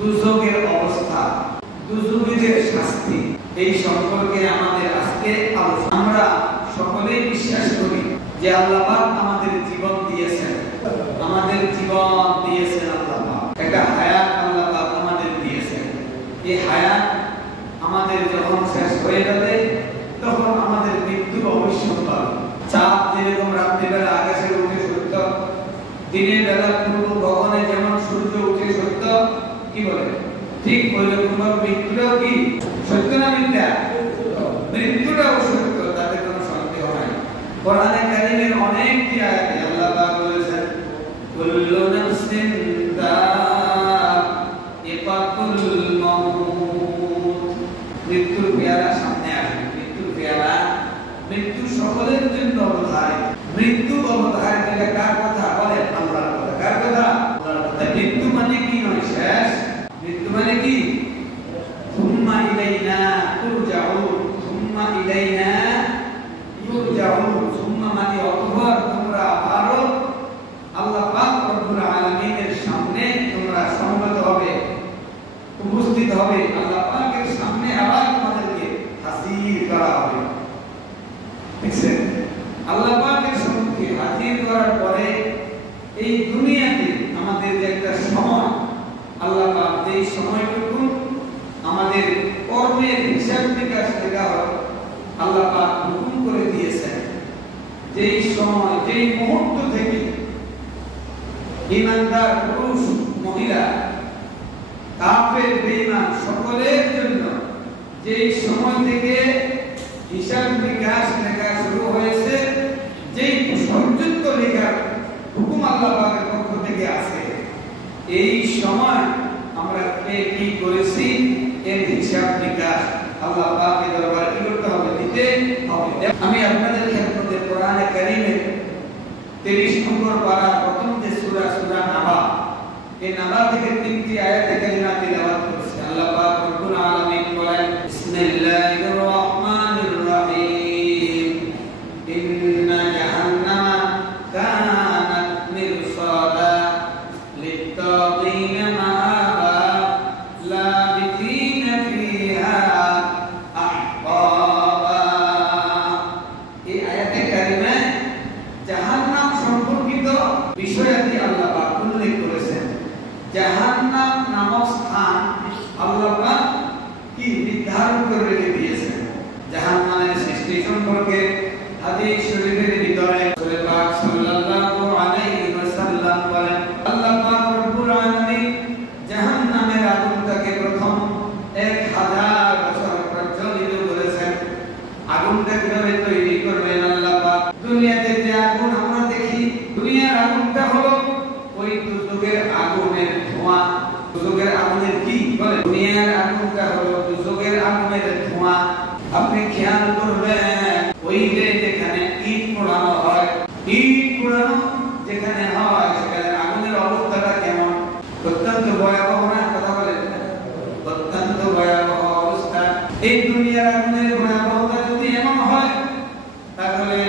দুজকের অবস্থা, দুজকীদের শাস্তি, এই সম্পর্কে আমাদের আজকে আলোচনা। আমরা সকলেই বিশ্বাস করি যে আল্লাহ পাক আমাদের জীবন দিয়েছেন, আমাদের জীবন দিয়েছেন আল্লাহ পাক, একটা হায়াত আল্লাহ পাক আমাদের দিয়েছেন। এই হায়াত আমাদের যখন শেষ হয়ে যাবে তখন আমাদের মৃত্যু অবশ্যই হবে। চাঁদ যেরকম রাত্রিবেলা আকাশে উঠে সত্য, দিনের বেলা পূর্ব গগনে যেমন সূর্য উঠে সত্য, কি বলে ঠিক ওইরকম মৃত্যুটাও কি সত্য না মিথ্যা? মৃত্যুটাও সত্য, তাতে কোনো সন্দেহ নাই। কোরআনে কারীমের অনেকটি আয়াতে আল্লাহ পাক বলেছেন কুল্লু নাফসিন যায়িকাতুল মাউত, মৃত্যুর পেয়ালা সামনে আসবে, মৃত্যুর পেয়ালা, মৃত্যু সকলের জন্য অবধারিত। মৃত্যু অবধারিত, এটা কার কথা? বলে আল্লাহর কথা। কার কথা? আল্লাহর কথা। মৃত্যু মানে কি নয় শেষ, মৃত্যু মানে কি সুম্মা ইলাইনা তুরজাউন, সুম্মা ইলাইনা তুরজাউন, সুম্মা মানে অতঃপর তোমরা আবারও আল্লাহ পাক রব্বুল আলামিনের সামনে তোমরা সমবেত হবে, উপস্থিত হবে। আল্লাহ পাকের সামনে আবার তোমাদেরকে হাজির করা হবে। দেখছেন, আল্লাহ পাকের সম্মুখে হাজির করার পরে এই দুনিয়াতে আমাদের যে একটা সময় আল্লাহ পাক যেই সময়টুকু আমাদের কর্মের হিসাব নিকাশ লেখা হয় আল্লাহ পাক হুকুম করে দিয়েছেন, যেই সময় যেই মুহূর্ত থেকে ঈমানদার পুরুষ মহিলা কাফের বেঈমান সকলের জন্য যেই সময় থেকে হিসাব নিকাশ লেখা শুরু হয়েছে, যেই পর্যন্ত লেখার হুকুম আল্লাহ পাকের পক্ষ থেকে আছে, এই সময় আমরা কি করেছি এর হিসাব নিকাশ আল্লাহ পাকের দরবারে কি করতে হবে? দিতে হবে। আমি আপনাদের খেদমতে কোরআনে কারীমের 30 নম্বর পারা প্রথম যে সূরা, সূরা নাবা, এই নাবা থেকে 3টি আয়াতে কারিমা তিলাওয়াত করেছি। আল্লাহ পাক রব্বুল আলামিন বলেন বিসমিল্লাহির রহমানির রহিম ইন্না জাহান্নামা কানাত মিরসাদা লিত্তাগিনা মাআবা লাবিথিনা ফিহা আহকাবা। এই আয়াতে কারিমায় জাহান্নাম সম্পর্কিত বিষয়াদি আল্লাহ পাক উল্লেখ করেছেন। জাহান্নাম নামক স্থান আল্লাহ পাক কি নির্ধারণ করে রেখে দিয়েছেন। জাহান্নামের সৃষ্টি সম্পর্কে হাদিস শরীফের ভিতরে রাসূল পাক সাল্লাল্লাহু আলাইহি ওয়াসাল্লাম বলেন আল্লাহ পাক রব্বুল আলামিন জাহান্নামের আগুনটাকে প্রথম 1000 বছর প্রজ্বলিত করেছেন। আগুনটা কিভাবে তৈরি করবেন আল্লাহ পাক? দুনিয়াতে যে আগুন আমরা দেখি, দুনিয়ার আগুনটা হলো ওই দুজকের আগুনের ধোঁয়া। দুজকের আগুনের কি বলে? দুনিয়ার আগুনটা হলো দুজকের আগুনের ধোঁয়া। আপনি খেয়াল করবেন ওই যে যেখানে ইট পোড়ানো হয়, ইট পোড়ানো যেখানে হয় সেখানে আগুনের অবস্থাটা কেমন? অত্যন্ত ভয়াবহ না? কথা বলেন, অত্যন্ত ভয়াবহ অবস্থা। এই দুনিয়ার আগুনের ভয়াবহতা যদি এমন হয় তাহলে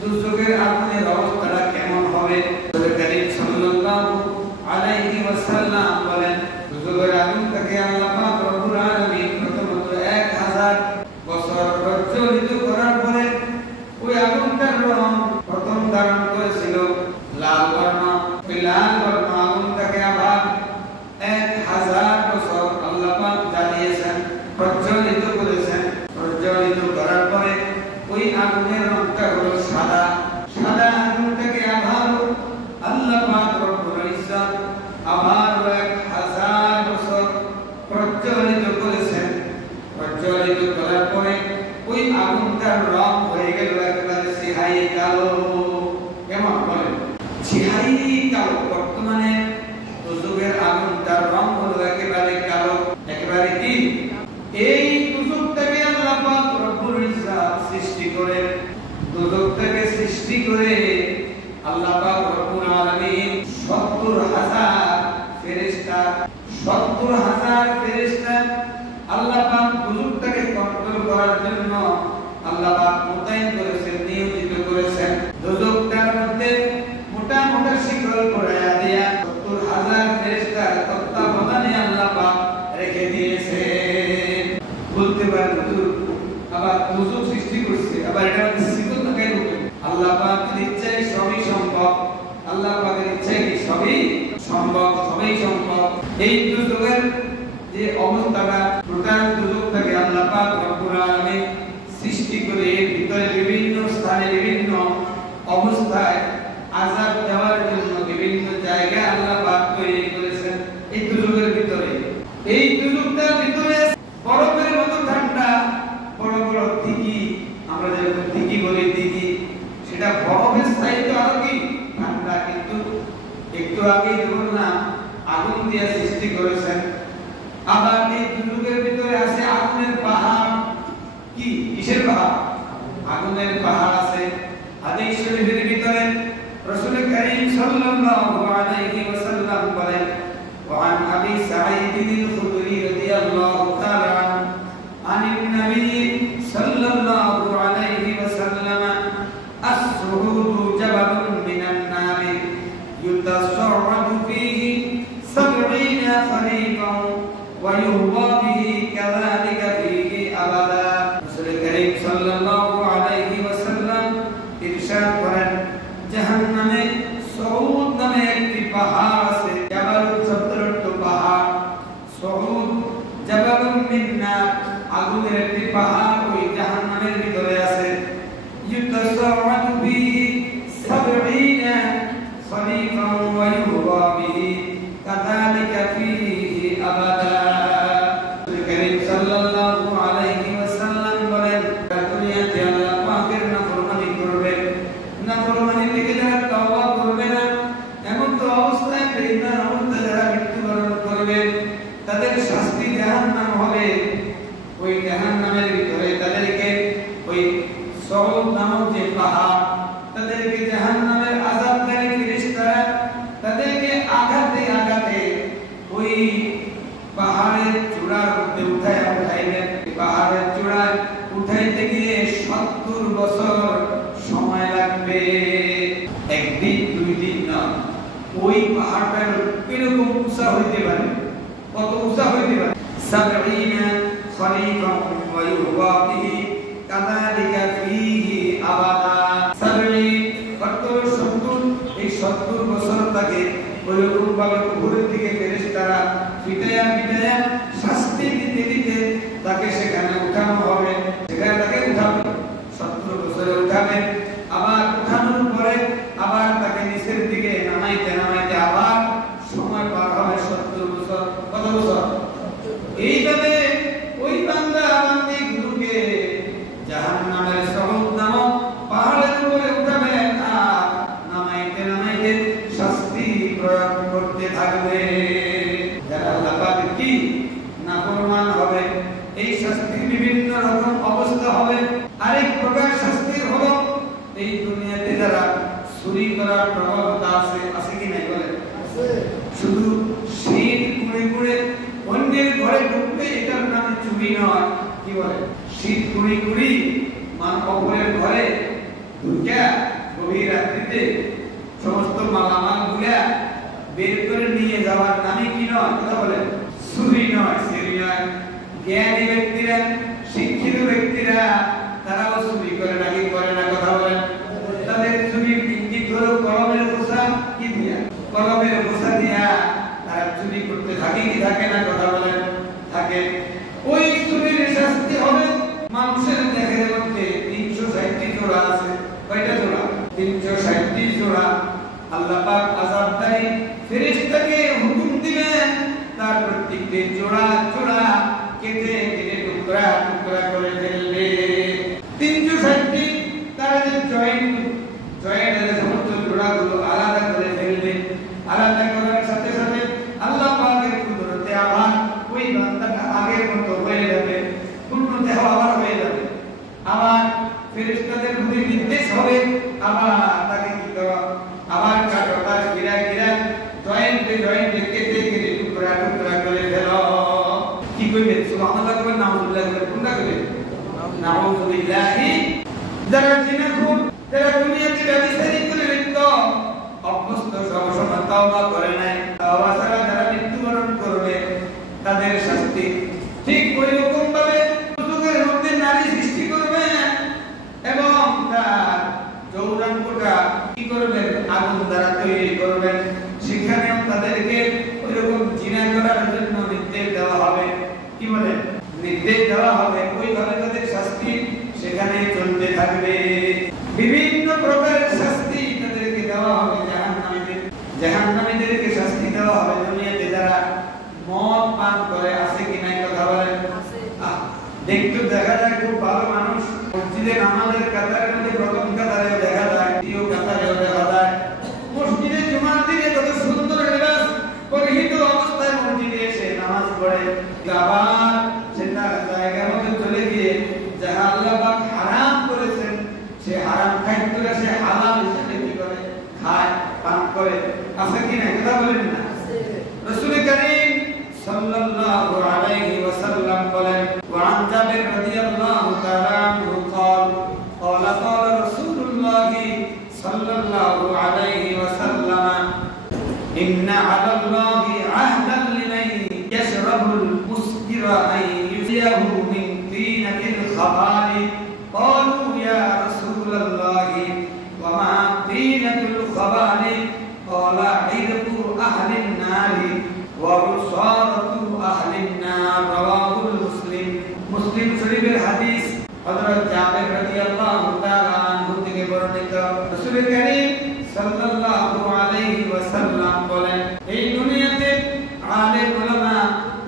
দুজকের আগুনের অবস্থাটা কেমন হবে? রাসূল করিম সাল্লাল্লাহু আলাইহি ওয়াসাল্লাম বলেন দুজকের আগুনটাকে আল্লাহ পাক রব্বুল আলামিন প্রথমত 1000 বছর প্রজ্বলিত করার পরে ওই আগুনটার রং প্রথম ধারণ করেছিল লাল বর্ণ। ওই লাল বর্ণ আগুনটাকে আবার 1000 বছর আল্লাহ পাক জ্বালিয়েছেন, প্রজ্বলিত করেছেন। প্রজ্বলিত করার পরে ওই আগুনের রংটা হলো সাদা। সাদা আগুনটাকে আবার আল্লাহ পাক রব্বুল ইজ্জত আবার 1000 বছর প্রজ্বলিত করেছেন। প্রজ্বলিত করার পরে ওই আগুনটার রং হয়ে গেল একেবারে সিহাই কালো। কেমন বলেন? সিহাই কালো। বর্তমানে দুজকের আগুনটার রং হলো একেবারে কালো, একেবারে কি? এই দুজকটাকে আল্লাহ পাক রব্বুল ইজ্জত সৃষ্টি করে, দুজকটাকে সৃষ্টি করে আল্লাহ পাক রব্বুল আলামিন 70,000 ফেরেশতা, 70,000 ফেরেশতা আল্লাহ পাক দুজকটাকে কন্ট্রোল করার জন্য আল্লাহ পাক মোতায়েন করেছেন, নিয়োজিত করেছেন। দুজকটার মধ্যে মোটা মোটা শিকল পরায়া দিয়া 70,000 ফেরেশতার তত্ত্বাবধানে আল্লাহ পাক পাক দুজক সৃষ্টি করেছে, আবার এটা সিগল লাগাই রূপে আল্লাহ পাকের ইচ্ছায় সবই সম্ভব। আল্লাহ পাকের ইচ্ছায় কি সবই সম্ভব, সবই সম্ভব। এই দুজকের যে অবস্থাটা, টোটাল দুজকটাকে আল্লাহ পাক রব্বুল আলামিন সৃষ্টি করে এর ভিতরে বিভিন্ন স্থানে বিভিন্ন অবস্থায় আযাব দেওয়ার জন্য বিভিন্ন জায়গা আল্লাহ পাক তৈরি করেছেন এই দুজকের ভিতরে। এই দুজকটার ভিতরে বরফের মতো ঠান্ডা, বড় বড় দিঘি, আমরা যেরকম দিঘি বলি দিঘি, সেটা বরফের স্থায়িত্ব আরো কি ঠান্ডা। কিন্তু একটু আগে বললাম আগুন দিয়ে সৃষ্টি করেছেন। আবার এই দুজকের ভিতরে আছে আগুনের পাহাড়। কি কিসের পাহাড়? আগুনের পাহাড় আছে। হাদিস শরীফের ভিতরে রাসূল করিম সাল্লাল্লাহু আলাইহি ওয়াসাল্লাম বলেন, وعن أبي سعيد الخدري رضي الله تعالى عنه عن النبي صلى الله عليه وسلم السعود جبل من النار يتصعد فيه 70 خريفا ويهوى به كذلك فيه أبدا। رسول كريم صلى الله عليه وسلم ইরশাদ করেন, জাহান্নামে সউদ নামে একটি পাহাড় আছে। জাবালুল শব্দের পাহাড়, সউদ জাবালুম মিন নার, আগুনের একটি পাহাড় ওই জাহান্নামের ভিতরে আছে। ইউতাসাওয়াদু বিহি 70 খরিফান ওয়া ইউহওয়া বিহি কাযালিকা ফীহি আবাদা। রাসূল করিম সাল্লাল্লাহু আলাইহি ওয়াসাল্লাম বলেন, দুনিয়াতে আল্লাহ পাকের নাফরমানি করবে, নাফরমানি থেকে যারা তওবা করবে না, এমন তো অবস্থায় বেঈমান অবস্থায় যারা মৃত্যুবরণ করবে, তাদের শাস্তি জাহান্নাম হবে। ওই জাহান্নামের ভিতরে তাদেরকে ওই সউদ নামক যে পাহাড়, তাদেরকে জাহান্নামের আযাবকারী ফেরেশতারা তাদেরকে আঘাতে আঘাতে ওই পাহাড়ের চূড়ার মধ্যে উঠাইবেন। পাহাড়ের চূড়ায় উঠাইতে গিয়ে 70 বছর সময় লাগবে। একদিন দুই দিন না। ওই পাহাড়টা কিরকম উঁচা হইতে পারে, কত উঁচা হইতে পারে? 70 খরিফা ওয়া ইউহওয়া বিহি কাযালিকা ফীহি আবাদা। 70 70 এই 70 বছর তাকে ওইরকম ভাবে উপরের দিকে ফেরেশতারা পিটায়া পিটায়া শাস্তি দিতে দিতে তাকে সেখানে উঠানো হবে। সেখানে তাকে উঠাবে, 70 বছরে উঠাবে। আবার উঠানোর পরে আবার তাকে নিচের দিকে নামাইতে নামাইতে আবার সময় পার হবে 70 বছর। কত বছর? এইভাবে ওই বান্দা বান্দি গুলোকে জাহান্নামের সউদ নামক পাহাড়ের উপরে উঠাবে আর নামাইতে নামাইতে শাস্তি প্রয়োগ করতে থাকবে। যারা আল্লাহ পাকের কি নাফরমান হবে, এই শাস্তির বিভিন্ন রকম অবস্থা হবে। আরেক প্রকার শাস্তির হলো এই দুনিয়াতে যারা চুরি করার প্রবণতা আছে, আছে কি নাই বলে? আছে। শুধু শীত কুড়ে কুড়ে অন্যের ঘরে ঢুকবে, এটার নাম চুরি নয়। কি বলে? শীত কুড়ি কুড়ি অপরের ঘরে ঢুকে গভীর রাত্রিতে সমস্ত মালামাল গুলা বের করে নিয়ে যাওয়ার নামে কি নয়? কথা বলে চুরি নয়, চুরি নয়। জ্ঞানী ব্যক্তিরা, শিক্ষিত ব্যক্তিরা তারাও চুরি করে নাকি করে না? কথা বলেন। তাদের চুরির ইঙ্গিত হলো কলমের খোসা। কি দিয়া? কলমের খোসা দিয়া তারা চুরি করতে থাকে কি থাকে না? কথা বলেন। থাকে। ওই চুরির শাস্তি হবে মানুষের দেহের মধ্যে 360টি জোড়া আছে। কয়টা জোড়া? 360টি জোড়া। আল্লাহ পাক আযাবদারী ফেরেশতাকে হুকুম দিবেন তার প্রত্যেকটি জোড়া জোড়া কেটে কেটে টুকরা টুকরা করে ফেলবে। 360টি তারা যে জয়েন্টের সমস্ত জোড়াগুলো আলাদা করে ফেলবে। আলাদা করার সাথে সাথে আল্লাহ পাকের কুদরতে আবার ওই বান্দাটা আগের মতো হয়ে যাবে, পূর্ণ দেহ আবার হয়ে যাবে। আবার ফেরেশতাদের প্রতি নির্দেশ হবে আবার তাকে কি করা, আবার কাটো, তার গিরা গিরা জয়েন্টে জয়েন্টে কেটে কেটে টুকরা টুকরা করে ফেলো। কি করবে? সুবহানাল্লাহ করে নাউযুবিল্লাহ করে কোনটা করবে? নাউযুবিল্লাহি। যারা জিনাখোর, যারা দুনিয়াতে ব্যভিচারী করে লিপ্ত, অভ্যস্ত, সবসময় তওবা করে নাই, তওবা ছাড়া যারা মৃত্যুবরণ করবে তাদের শাস্তি ঠিক ওই রকম ভাবে যুগের মধ্যে নারী সৃষ্টি করবে। পান করে, আছে কি নাই কথা বলেন? দেখতে দেখা যায় খুব ভালো মানুষ, মসজিদে নামাজের কাতারের মধ্যে প্রথম কাতারে দেখা যায়, দ্বিতীয় কাতারেও দেখা যায়। মসজিদে জুমার দিনে কত সুন্দর লিবাস পরিহিত অবস্থায় মসজিদে এসে নামাজ পড়ে, আবার সে তার জায়গার মধ্যে চলে গিয়ে যাহা আল্লাহ পাক হারাম করেছেন সে হারাম খাদ্যটা সে হালাল হিসেবে কি করে খায়, পান করে। আছে কি না কথা বলেন না? রাসূল করিম সাল্লাল্লাহু আলাইহি ওয়াসাল্লাম বলেন, ওয়ান জাবির রাদিয়াল্লাহু তাআলা আনহু قال قال قال رسول الله صلى الله عليه وسلم إن على الله عهدا لمن يشرب المسكر أن يزيه من طينة الخبال قالوا يا رسول الله وما طينة الخبال قال عرق أهل النار وعصارة أهل النار رواه مسلم مسلم شريف الحديث হযরত জাবের রাদিয়াল্লাহু তাআলা আনহু থেকে বর্ণিত। রাসূল করিম সাল্লাল্লাহু আলাইহি ওয়াসাল্লাম বলেন, এই দুনিয়াতে আলেম উলামা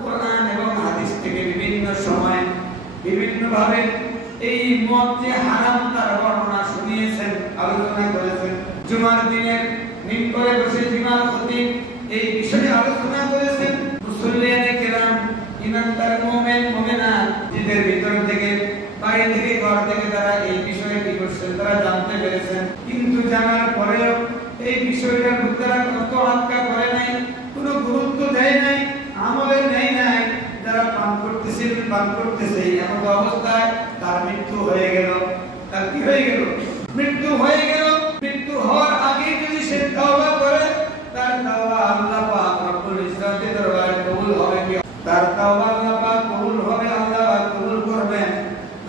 কোরআন এবং হাদিস থেকে বিভিন্ন সময় বিভিন্ন ভাবে এই মদ যে হারাম তার বর্ণনা শুনিয়েছেন, আলোচনা করেছেন। জুমার দিনের মিম্বরে বসে ইমাম খতিব এই বিষয়ে আলোচনা করেছেন। মুসল্লিয়ানে কেরাম, ইমানদার মুমিন মুমিনাত যাদের ভিতর থেকে বাইরে থেকে ঘর থেকে তারা এই বিষয়ে কি করছেন তারা জানতে পেরেছেন, কিন্তু জানার পরেও এই বিষয়টার মধ্যে কোনো তোয়াক্কা করে নাই, কোনো গুরুত্ব দেয় নাই, আমলে নেয় নাই। যারা পান করতেছে এমন অবস্থায় তার মৃত্যু হয়ে গেল। তার কি হয়ে গেল? মৃত্যু হয়ে গেল। মৃত্যু হওয়ার আগে যদি সে তওবা করে, তার তওবা আল্লাহ পাক রব্বুল ইজ্জতের দরবারে কবুল হবে কি? তার তওবা আল্লাহ পাক কবুল হবে, আল্লাহ পাক কবুল করবেন,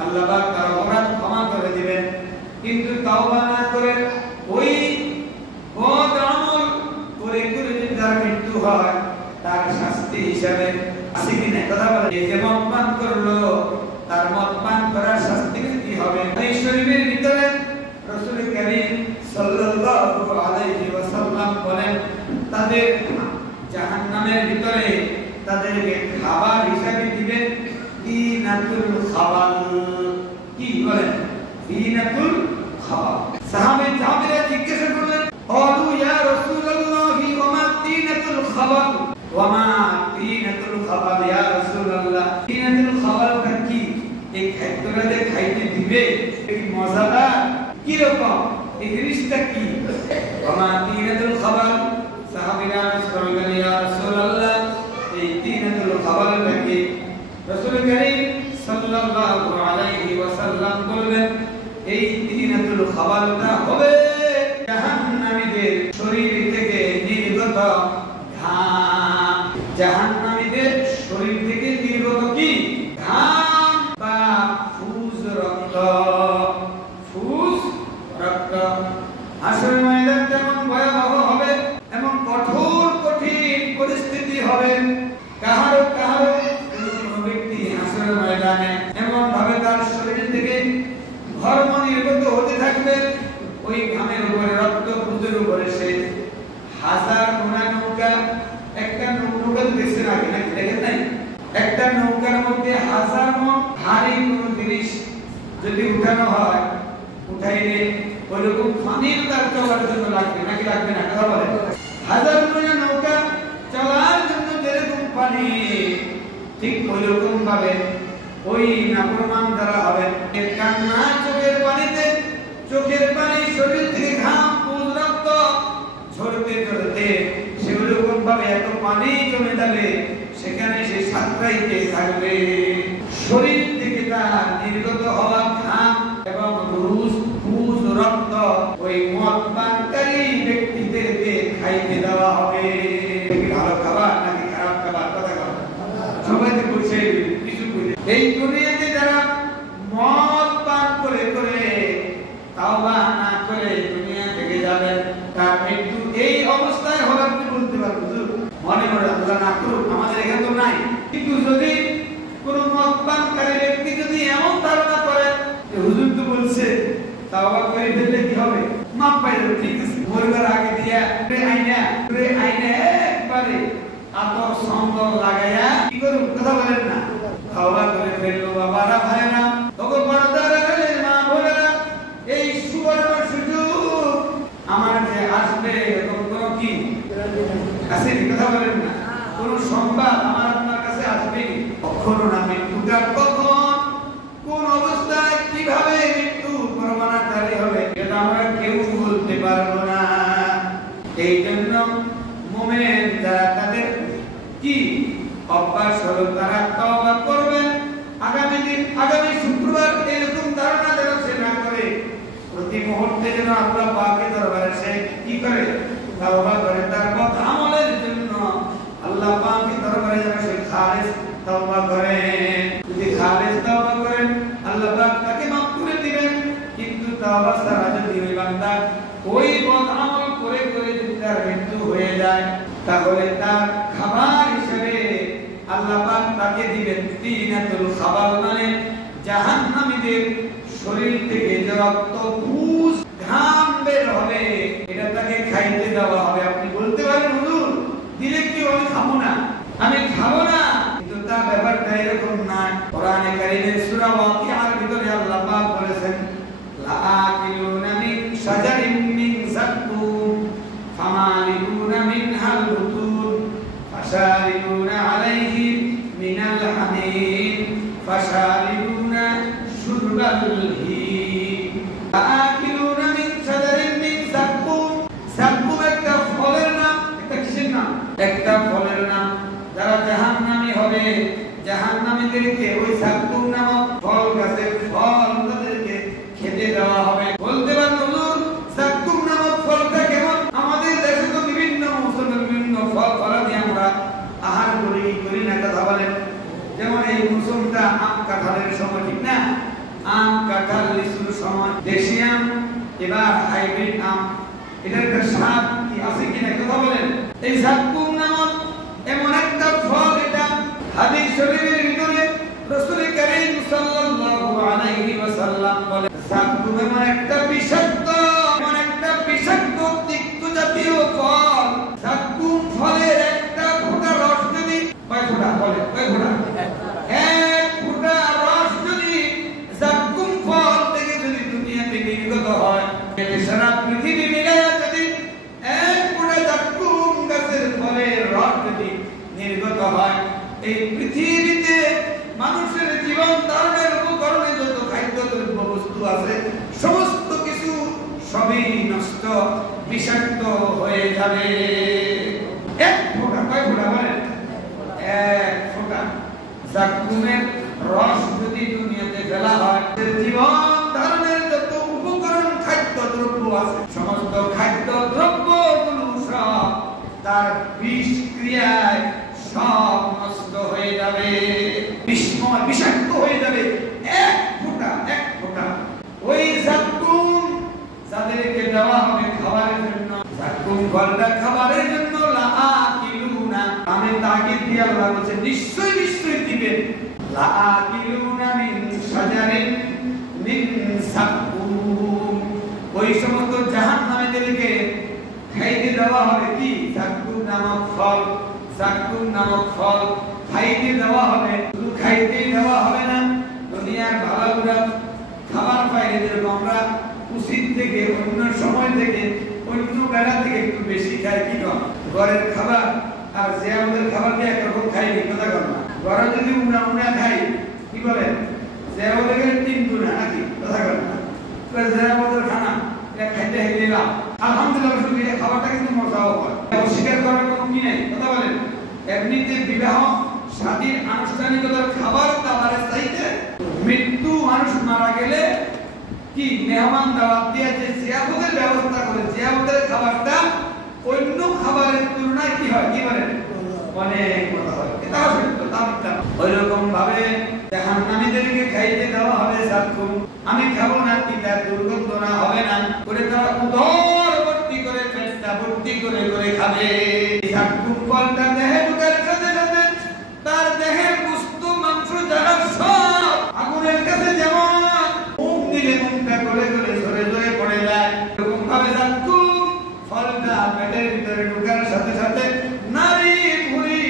আল্লাহ পাক তার অপরাধ ক্ষমা করে দিবেন। কিন্তু তওবা না করে ওই বদ আমল করে যদি তার মৃত্যু হয়, তার শাস্তি হিসাবে আছে কি না কথা বলেন? এই যে মদ পান করলো, তার মদ পান করার শাস্তি কি হবে? এই শরীরের ভিতরে রাসূল করিম সাল্লাল্লাহু আলাইহি ওয়াসাল্লাম বলেন, তাদের জাহান্নামের ভিতরে তাদেরকে খাবার হিসাবে দিবেন তিনাতুল খাবাল। কি বলেন? তিনাতুল খাবাল। সাহাবে জাবের জিজ্ঞাসা করলেন, ক্বালু ইয়া রাসূলুল্লাহি ওয়া মা তিনাতুল খাবাল? ওয়া মা তিনাতুল খাবাল ইয়া রাসূলুল্লাহ? তিনাতুল খাবালটা কি? এই খাদ্যটা যে খাইতে দিবে এই মজাদার কি রকম? এই জিনিসটা কি? ওয়া মা তিনাতুল খাবাল? সাহাবীরা বললেন, ইয়া রাসূলুল্লাহ এই তিনাতুল খাবালটা কি? রাসূল করিম সাল্লাল্লাহু আলাইহি ওয়াসাল্লাম বললেন, এই তিনাতুল খাবালটা হবে জাহান্নামীদের শরীর থেকে নির্গত ঘাম। জাহান্নামীদের শরীর থেকে নির্গত কি? ঘাম বা ফুজ রক্ত। ফুজ রক্ত। হাসরের ময়দান যেমন ভয়াবহ হবে, এমন কঠোর কঠিন পরিস্থিতি হবে। কাহারো ব্যক্তি হাসরের ময়দানে এমন ভাবে তার শরীর থেকে ঘর্ম নির্গত হতে থাকবে, ওই ঘামের উপরে রক্ত পুঁজের উপরে সে হাজার গোনা নৌকা, একটা নৌকা দেখছেন আগে নাকি দেখেন নাই? একটা নৌকার মধ্যে হাজার মণ ভারী কোনো জিনিস যদি উঠানো হয়, উঠাইলে ওইরকম পানির তার চলার জন্য লাগবে নাকি লাগবে না কথা বলে? হাজার গোনা নৌকা চলার জন্য যেরকম পানি, ঠিক ওইরকম ভাবে ওই নাফরমান যারা হবেন কান্না চোখের পানিতে, চোখের পানি শরীর থেকে ঘাম পুজ রক্ত ঝরতে ঝরতে সে ওইরকম ভাবে এত পানি জমে যাবে, সেখানে সে সাঁতরাইতে থাকবে। শরীর থেকে তার নির্গত হওয়া ঘাম এবং পুজ রক্ত ওই মদ পানকারী ব্যক্তিদেরকে খাইতে দেওয়া হবে। ভালো খাবার নাকি খারাপ খাবার? কথা বলেন। সবাই তো বলছে কিছু বলে। এই দুনিয়াতে যারা মদ পান করে করে তাওবা না করে দুনিয়া থেকে যাবেন, তার মৃত্যু এই অবস্থায় হবে। আপনি বলতে পারবেন হুজুর মনে করে আল্লাহ না করুক, আমাদের এখানে তো নাই, কিন্তু যদি কোন মদ পানকারী ব্যক্তি যদি এমন ধারণা করে যে হুজুর তো বলছে তাওবা করে ফেললে কি হবে, মাপ পাইল, ঠিক আছে, মরবার আগে দিয়া আইনা একবারে আতর সন্দল লাগাইয়া কি করুন কথা বলেন না তওবা করে ফেললো বাবারা ভাইরা তখন পর্দার আড়ালে মা বোনেরা এই সুবর্ণ সুযোগ আমার যে আসবে তখন কি আছে কথা বলেন না কোন সংবাদ আমার আপনার কাছে আসবে কখনো না মৃত্যুকার কখন কোন অবস্থায় কিভাবে মৃত্যু প্রমাণাকারী হবে এটা আমরা কেউ বলতে পারবো না এই জন্য মুমিন যারা তাদের কি অভ্যাস হলো তারা তওবা করবেন আগামী শুক্রবার এরকম ধারণা যেন সে না করে প্রতি মুহূর্তে যেন আল্লাহ পাকের দরবারে সে কি করে তওবা করে তার পথ আমলের জন্য আল্লাহ পাকের দরবারে যেন সে খালিস তওবা করে যদি খালিস তওবা করেন আল্লাহ পাক তাকে মাফ করে দিবেন কিন্তু তওবা ছাড়া যদি ওই বান্দা ওই পথ আমল করে করে যদি তার মৃত্যু হয়ে যায় তাহলে তার খাবার হিসেবে আল্লাহ পাক তাকে দিবেন তিনাতুল খাবার মানে জাহান্নামীদের শরীর থেকে যে রক্ত পুষ ঘাম বের হবে এটা তাকে খাইতে দেওয়া হবে আপনি বলতে পারেন হুজুর দিলে কি আমি খাবো না কিন্তু তার ব্যাপারটা এরকম না কোরআনে কারীমের সূরা ওয়াকিআর ভিতরে আল্লাহ পাক বলেছেন লাআকিলুনা মিন শাজারিন মিন যাক্কুম ফামালিকুনা মিনহাল বুতুন ফাশারিবুনা আলাইহি মিনাল হামিম ফাশারিবুনা শুরবাল হিম লাআকিলুনা মিন শাজারিন মিন যাক্কুম যাক্কুম একটা ফলের নাম একটা কিসের নাম একটা ফলের নাম যারা জাহান্নামী হবে জাহান্নামীদেরকে ওই যাক্কুম নামক ফল গাছের ফল তাদেরকে খেতে দেওয়া হবে বলতে পারেন হুজুর যাক্কুম নামক ফলটা কেমন আমাদের দেশে তো বিভিন্ন মৌসুমে বিভিন্ন ফল ফলাদি আমরা আহার করি না কথা বলেন যেমন এই মৌসুমটা আম কাঁঠালের সময় ঠিক না আম কাঁঠাল লিচুর সময় দেশি আম এবার হাইব্রিড আম এটার একটা স্বাদ কি আছে কিনা কথা বলেন এই যাক্কুম নামক এমন একটা ফল এটা হাদিস শরীফের ভিতরে রাসূল কারীম সাল্লাল্লাহু আলাইহি ওয়াসাল্লাম বলেন যাক্কুম এমন একটা বিষাক্ত তিক্ত জাতীয় ফল যাক্কুম ফলের একটা ফোঁটা রস যদি কয় ফোঁটা বলে কয় ফোঁটা এক ফোঁটা রস যদি যাক্কুম ফল থেকে যদি দুনিয়াতে নির্গত হয় তাহলে সারা পৃথিবী মিলে যদি এক ফোঁটা যাক্কুম গাছের ফলের রস যদি নির্গত হয় এই পৃথিবীতে মানুষের জীবন ধারণের উপকরণে যত খাদ্যদ্রব্য বস্তু আছে সমস্ত কিছু সবই নষ্ট বিষাক্ত হয়ে যাবে এক ফোঁটা কয় ফোঁটা বলেন এক ফোঁটা যাক্কুমের রস যদি দুনিয়াতে ফেলা হয় জীবন ধারণের যত উপকরণ খাদ্যদ্রব্য আছে সমস্ত খাদ্যদ্রব্যগুলো সব তার বিষ ক্রিয়ায় সব নষ্ট হয়ে যাবে বিষাক্ত হয়ে যাবে এক ফোঁটা ওই যাক্কুম যাদেরকে দেওয়া হবে খাবারের জন্য যাক্কুম ফলটা খাবারের জন্য লাআকিলুনা আমি তাকে দিয়ে আল্লাহ বলেছে নিশ্চয়ই দিবেন লাআকিলুনা মিন শাজারিন মিন যাক্কুম ওই সমস্ত জাহান্নামীদেরকে খাইতে দেওয়া হবে কি যাক্কুম নামক ফল খাইতে দেওয়া হবে শুধু খাইতেই দেওয়া হবে না দুনিয়ার ভালো খাবার পাইলে যেরকম আমরা উচিত থেকে অন্য সময় থেকে অন্য বেলা থেকে একটু বেশি খাই কি না ঘরের খাবার আর যে আমাদের খাবার দিয়ে একরকম খাইনি কথা কর না ঘরে যদি উনা খাই কি বলেন যে আমাদের 3 গুণা নাকি কথা কর না যে আমাদের খানা এটা খাইতে হেলিলাম আলহামদুলিল্লাহ শুধু এই খাবারটা কিন্তু মজাও হয় অস্বীকার করার কোনো কি নেই কথা বলেন এমনিতে বিবাহ শাদীর আনুষ্ঠানিকতার খাবার দাবারের চাইতে মৃত্যু মানুষ মারা গেলে কি মেহমান দাওয়াত দিয়ে যে জিয়াফতের ব্যবস্থা করে জিয়াফতের খাবারটা অন্য খাবারের তুলনায় কি হয় কি বলেন অনেক মজা হয় এটা সত্য তা মিথ্যা ওইরকম ভাবে জাহান্নামীদেরকে খাইতে দেওয়া হবে যাক্কুম আমি খাবো না কিনা দুর্গন্ধ না হবে না করে তারা উদর ভর্তি করে পেটটা ভর্তি করে খাবে যাক্কুম ফলটা দেহে ঢোকার সাথে সাথে তার দেহের বস্তু মাংস যারা সব আগুনের কাছে যেমন মুখ দিলে মুখটা করে ঝরে পড়ে যায় এরকম ভাবে যাক্কুম ফলটা পেটের ভিতরে ঢোকার সাথে সাথে নারী ভুঁড়ি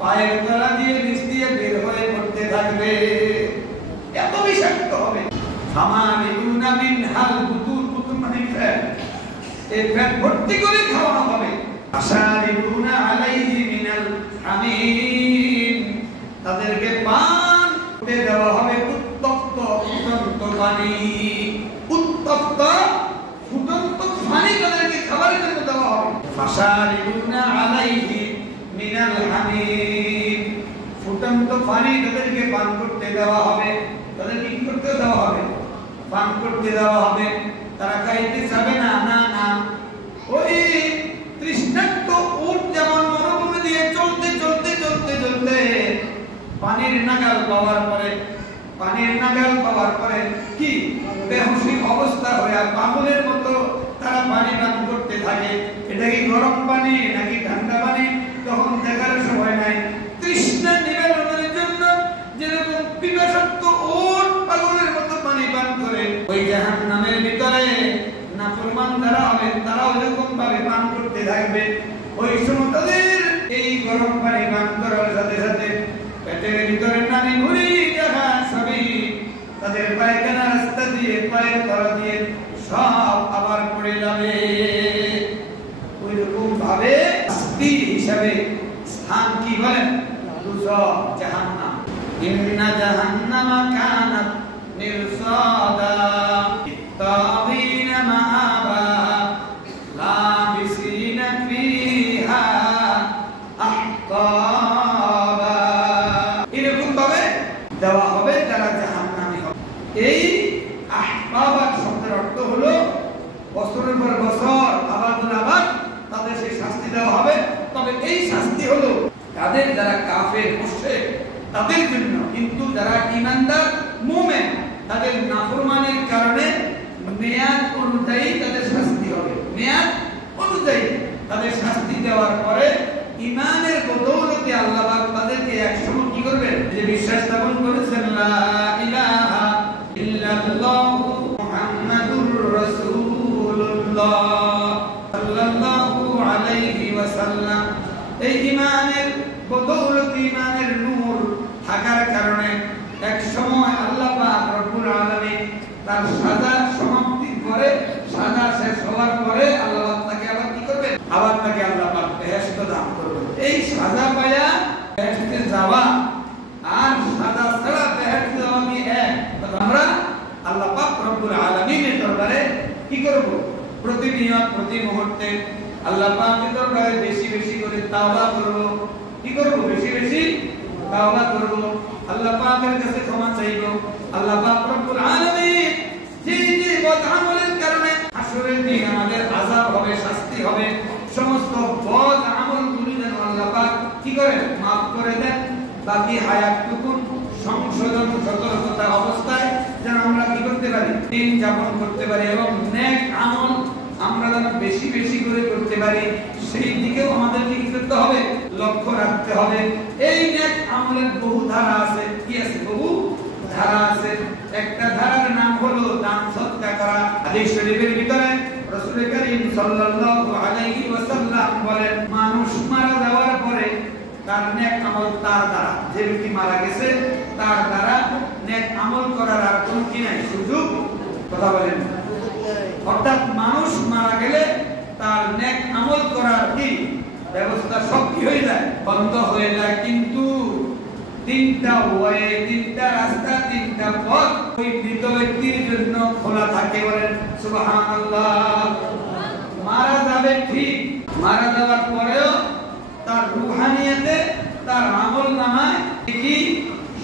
পায়ের তলা দিয়ে নিচ দিয়ে বের হয়ে পড়তে থাকবে, এত বিষাক্ত হবে। ফামালিউনা মিনহাল বুতুন, বুতুন মানে ফ্যাট, এই ফ্যাট ভর্তি করে খাওয়ানো হবে। আশারিবুনা আলাইহি মিনাল হামিম, তাদেরকে পান করতে দেওয়া হবে উত্তপ্ত ফুটন্ত পানি, উত্তপ্ত ফুটন্ত পানি তাদেরকে খাবারের জন্য দেওয়া হবে। ফাশারিবুনা আলাইহি মিনাল হামিম, ফুটন্ত পানি তাদেরকে পান করতে দেওয়া হবে। তাদেরকে কি করতে দেওয়া হবে? পান করতে দেওয়া হবে। তারা খাইতে যাবে না, না না, ওই তৃষ্ণার্ত উট যেমন মরুভূমি দিয়ে চলতে চলতে চলতে চলতে পানির নাগাল পাওয়ার পরে, পানির নাগাল পাওয়ার পরে কি বেহুশি অবস্থা হয়ে পাগলের মতো তারা পানি পান করতে থাকে। এটা কি গরম পানি নাকি ঠান্ডা পানি তখন দেখার সময় নাই। তৃষ্ণা নিবারণের জন্য যেরকম পিপাসার্ত উট পাগলের মতো পানি পান করে, ওই জাহান্নামের ভিতরে নাফরমান যারা হবে তারা ওইরকম ভাবে পান করতে থাকবে। ওই সময় তাদের এই গরম পানি পান করার সাথে সাথে পেটের ভিতরে নারী ভুঁড়ি জায়গা সবই তাদের পায়খানা রাস্তা দিয়ে পায়ের তলা দিয়ে সব আবার পড়ে যাবে। ওইরকম ভাবে শাস্তি হিসাবে স্থান কি বলেন? দুজখ, জাহান্নাম। ইন্না জাহান্নামা কানাত মিরসাদা লিত্তাগিনা মাআবা লাবিসিনা ফিহা আহকাবা। এরকম ভাবে দেওয়া হবে যারা জাহান্নামী হবে। এই আহকাবা শব্দের অর্থ হলো বছরের পর বছর আবার তাদের সেই শাস্তি দেওয়া হবে। তবে এই শাস্তি হলো তাদের যারা কাফের মুশরিক তাদের জন্য, কিন্তু যারা ঈমানদার মুমিন তাদের নাফরমানির কারণে মেয়াদ অনুযায়ী তাদের শাস্তি হবে। মেয়াদ অনুযায়ী তাদের শাস্তি দেওয়ার পরে ঈমানের বদৌলতে আল্লাহ পাক তাদেরকে একসময় কি করবেন? যে বিশ্বাস স্থাপন করেছেন লা ইলাহা ইল্লাল্লাহু মুহাম্মাদুর রাসূলুল্লাহ সাল্লাল্লাহু আলাইহি ওয়াসাল্লাম, এই ঈমানের বদৌলতে, ঈমানের নূর থাকার কারণে এক সময় আল্লাহ পাক রব্বুল আলামিন তার সাজা সমাপ্তির পরে, সাজা শেষ হওয়ার পরে আল্লাহ পাক তাকে আবার কি করবেন? আবার তাকে আল্লাহ পাক বেহেশত দান করবেন। এই সাজা পায়া বেহেশতে যাওয়া আর সাজা ছাড়া বেহেশতে যাওয়া কি এক? আমরা আল্লাহ পাক রব্বুল আলামিনের দরবারে কি করব? প্রতিনিয়ত প্রতি মুহূর্তে আল্লাহ পাকের দরবারে বেশি বেশি করে তাওবা করব। কি করব? বেশি বেশি তাওবা করব, আল্লাহ পাকের কাছে ক্ষমা চাইব। আল্লাহ পাক রব্বুল আলামিন যে যে বদ আমলের কারণে হাসরের দিন আমাদের আযাব হবে, শাস্তি হবে, সমস্ত বদ আমলগুলি যেন আল্লাহ পাক কি করেন? মাফ করে দেন। বাকি হায়াতটুকু সংশোধন সতর্কতা অবস্থায় যেন আমরা কি করতে পারি? দিন যাপন করতে পারি এবং নেক আমল আমরা যেন বেশি বেশি করে করতে পারি, সেই দিকেও আমাদেরকে কি করতে হবে? লক্ষ্য রাখতে হবে। এই নেক আমলের বহু ধারা আছে। কি আছে? বহু ধারা আছে। একটা ধারার নাম হলো দান সদকা করা। হাদিস শরীফের ভিতরে রাসূল করিম সাল্লাল্লাহু আলাইহি ওয়াসাল্লাম বলেন, মানুষ মারা যাওয়ার পরে তার নেক আমল তার দ্বারা, যে ব্যক্তি মারা গেছে তার দ্বারা নেক আমল করার আর কোনো কি নাই? সুযোগ। কথা বলেন। অর্থাৎ মানুষ মারা গেলে তার নেক আমল করার কি ব্যবস্থা সব কি হয়ে যায়? বন্ধ হয়ে যায়। কিন্তু তিনটা ওয়ে, তিনটা রাস্তা, তিনটা পথ ওই মৃত ব্যক্তির জন্য খোলা থাকে। বলেন সুবহানাল্লাহ। মারা যাবে ঠিক, মারা যাওয়ার পরেও তার রূহানিয়াতে, তার আমল নামায় কি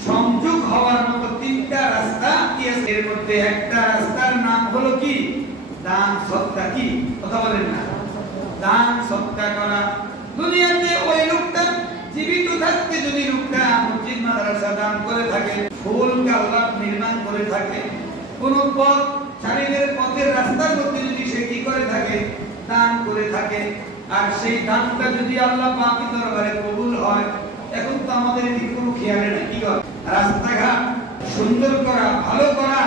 সংযোগ হওয়ার মতো তিনটা রাস্তা কি আছে? এর মধ্যে একটা রাস্তার নাম হলো কি? দান সদকা। কি? কথা বলেন না। দান সদকা করা। দুনিয়াতে ওই লোকটা জীবিত থাকতে যদি লোকটা মসজিদ মাদ্রাসা দান করে থাকে, ফুল কালবাত নির্মাণ করে থাকে, কোন পথ শরীরের পথের রাস্তার মধ্যে যদি সে কি করে থাকে? দান করে থাকে, আর সেই দানটা যদি আল্লাহ পাকের দরবারে কবুল হয়, এখন তো আমাদের কি কোনো খেয়াল নেই। কি করে? রাস্তাঘাট সুন্দর করা, ভালো করা,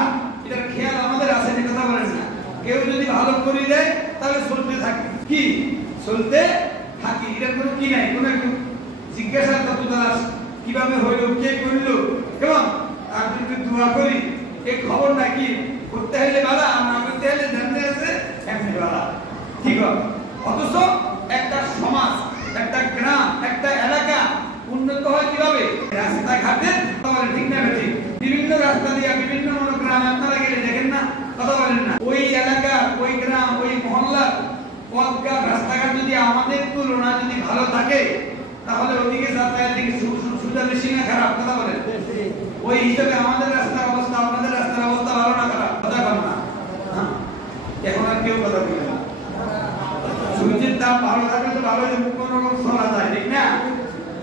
এটার খেয়াল আমাদের আছে না। কথা বলেন না। কেউ যদি ভালো করে দেয় তাহলে চলতে থাকে। কি? চলতে থাকি। এটার কোনো কি নাই, কোনো একটু জিজ্ঞাসা তত্ত্ব কিভাবে হইল, কে করলো, কেমন আর যদি দোয়া করি এই খবর নাকি করতে হলে বালা, না করতে হলে জানতে আছে এমনি বালা, ঠিক আছে। অথচ একটা সমাজ, একটা গ্রাম, একটা এলাকা উন্নত হয় কিভাবে? রাস্তাঘাটে, ঠিক না ঠিক? বিভিন্ন রাস্তা দিয়ে বিভিন্ন গ্রামে আপনারা গেলে দেখেন না, কথা বলেন না, ওই এলাকা, ওই গ্রাম, ওই মহল্লা পথঘাট রাস্তাঘাট যদি আমাদের তুলনা যদি ভালো থাকে তাহলে ওদিকে যাতায়াতের সুবিধা বেশি না খারাপ? কথা বলেন। ওই হিসাবে আমাদের রাস্তার অবস্থা আপনাদের রাস্তার অবস্থা ভালো না খারাপ? কথা বলেন না। এখন আর কেউ কথা বলে না। সূর্যের তাপ ভালো থাকলে তো ভালো কোনো রকম চলা যায়, ঠিক না?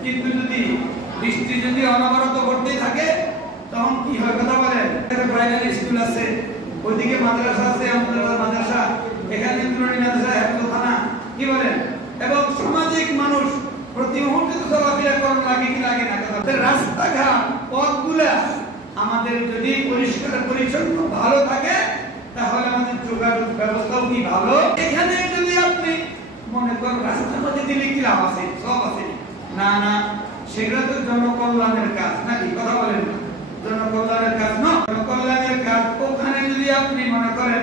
কিন্তু যদি বৃষ্টি যদি অনবরত ঘটতেই থাকে তখন কি হয়? কথা বলেন। একটা প্রাইমারি স্কুল আছে, ওইদিকে মাদ্রাসা আছে, আমাদের মাদ্রাসা, এখানে নুরানি মাদ্রাসা, হেফাজতখানা, কি বলেন? এবং সামাজিক মানুষ প্রতি মুহূর্তে তো চলাফেরা করার লাগে কি লাগে না? কথা রাস্তাঘাট পথগুলা আমাদের যদি পরিষ্কার পরিচ্ছন্ন ভালো থাকে তাহলে আমাদের যোগাযোগ ব্যবস্থাও কি ভালো। এখানে যদি আপনি মনে করেন রাস্তার মধ্যে দিলে কি লাভ আছে? সব আছে না, না, সেগুলো তো জনকল্যাণের কাজ নাকি? কথা বলেন না, জনকল্যাণের কাজ না, জনকল্যাণের কাজ। ওখানে যদি আপনি মনে করেন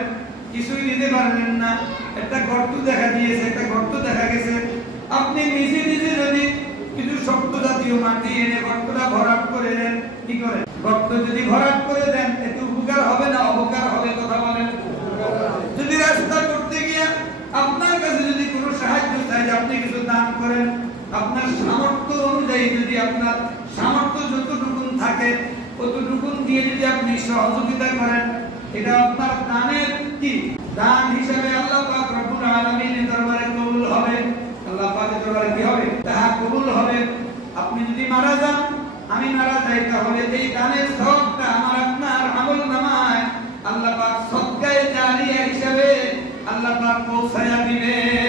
কিছুই দিতে পারলেন না, একটা গর্ত দেখা দিয়েছে, একটা গর্ত দেখা গেছে, আপনি নিজে নিজে যদি কিছু শক্ত জাতীয় মাটি এনে গর্তটা ভরাট করে দেন, কি করে? গর্ত যদি ভরাট করে দেন এতে উপকার হবে না অপকার হবে? কথা বলেন। যদি রাস্তা করতে গিয়ে আপনার কাছে যদি কোনো সাহায্য চাই, আপনি কিছু দান করেন, আপনার সামর্থ্য অনুযায়ী যদি আপনার সামর্থ্য যতটুকুন থাকে ততটুকুন দিয়ে যদি আপনি সহযোগিতা করেন, এটা আপনার দানের কি দান হিসেবে আল্লাহ পাক রব্বুল আলামিনের দরবারে কবুল হবে। আল্লাহ পাকের দরবারে কি হবে? তাহা কবুল হবে। আপনি যদি মারা যান, আমি মারা যাই, তাহলে এই দানের সওয়াবটা আমার আপনার আমলনামায় আল্লাহ পাক সদকায়ে জারিয়া হিসেবে আল্লাহ পাক পৌঁছায়া দিবেন।